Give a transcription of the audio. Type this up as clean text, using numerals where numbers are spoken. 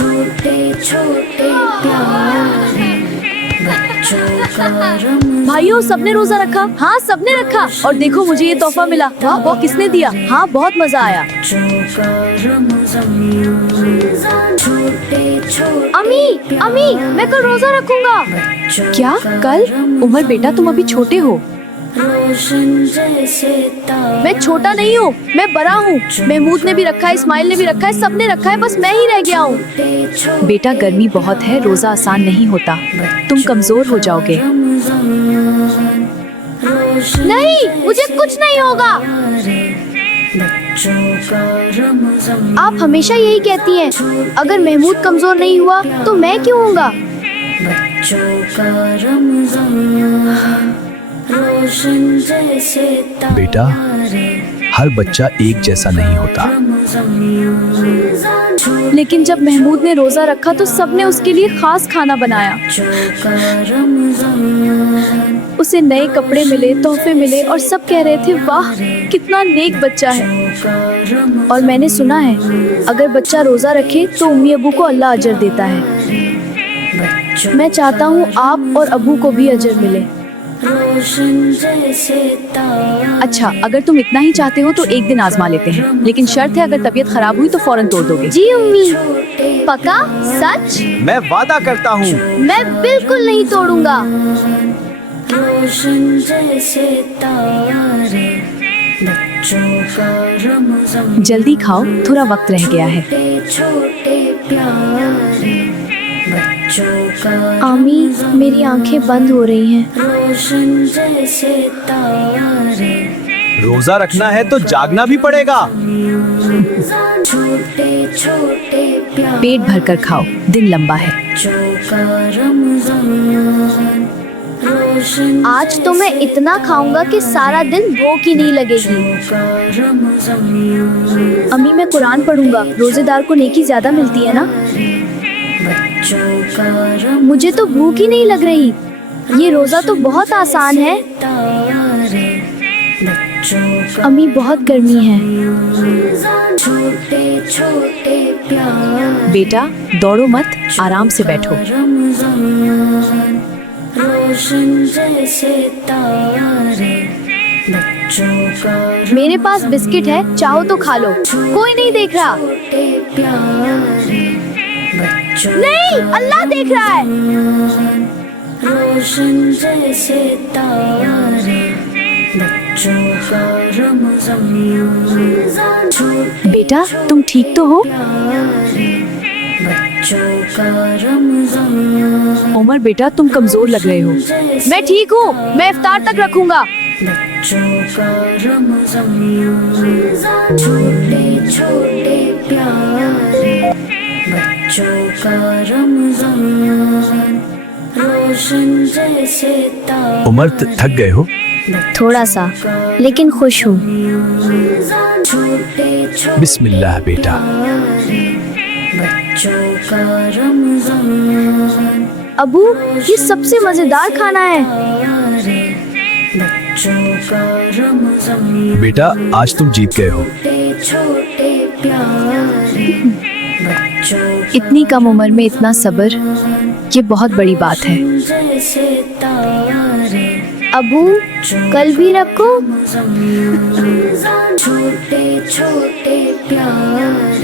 छोटे छोटे प्यारे बच्चों का रमज़ान। भाइयों, सबने रोजा रखा? हाँ, सबने रखा। और देखो, मुझे ये तोहफा मिला। वाह, वो किसने दिया? हाँ, बहुत मजा आया। अम्मी, अम्मी, मैं कल रोजा रखूंगा। क्या कल? उमर बेटा, तुम अभी छोटे हो। मैं छोटा नहीं हूँ, मैं बड़ा हूँ। महमूद ने भी रखा है, इस्माइल ने भी रखा है, सबने रखा है, बस मैं ही रह गया हूँ। बेटा, गर्मी बहुत है, रोजा आसान नहीं होता, तुम कमजोर हो जाओगे। नहीं, मुझे कुछ नहीं होगा। आप हमेशा यही कहती हैं, अगर महमूद कमजोर नहीं हुआ तो मैं क्यों होऊंगा? बेटा, हर बच्चा एक जैसा नहीं होता। लेकिन जब महमूद ने रोजा रखा तो सबने उसके लिए खास खाना बनाया। उसे नए कपड़े मिले, तोहफे मिले और सब कह रहे थे, वाह कितना नेक बच्चा है। और मैंने सुना है, अगर बच्चा रोजा रखे तो उम्मी अबू को अल्लाह अजर देता है। मैं चाहता हूँ आप और अबू को भी अजर मिले। अच्छा, अगर तुम इतना ही चाहते हो तो एक दिन आजमा लेते हैं, लेकिन शर्त है अगर तबीयत खराब हुई तो फौरन तोड़ दोगे। जी उम्मी। पक्का? सच? मैं वादा करता हूँ। मैं बिल्कुल नहीं तोड़ूंगा। जल्दी खाओ, थोड़ा वक्त रह गया है। आमी, मेरी आंखें बंद हो रही हैं। रोजा रखना है तो जागना भी पड़ेगा। पेट भरकर खाओ, दिन लंबा है। आज तो मैं इतना खाऊंगा कि सारा दिन भूख ही नहीं लगेगी। अम्मी, मैं कुरान पढ़ूंगा, रोजेदार को नेकी ज्यादा मिलती है ना? मुझे तो भूख ही नहीं लग रही। ये रोजा तो बहुत आसान है। अम्मी, बहुत गर्मी है। बेटा, दौड़ो मत, आराम से बैठो। मेरे पास बिस्किट है, चाहो तो खा लो, कोई नहीं देख रहा। नहीं, अल्लाह देख रहा है। बेटा, तुम ठीक तो हो? उमर बेटा, तुम कमजोर लग रहे हो। मैं ठीक हूँ, मैं इफ्तार तक रखूंगा। छोटे छोटे प्यारे बच्चों का रमज़ान, रोशन जैसे तारे। उमर, थक गए हो? थोड़ा सा, लेकिन खुश हूँ। बिस्मिल्लाह बेटा। अबू, ये सबसे मजेदार खाना है। बेटा, आज तुम जीत गए हो। इतनी कम उम्र में इतना सब्र, ये बहुत बड़ी बात है। अबू, कल भी रखो। छोटे छोटे प्यारे।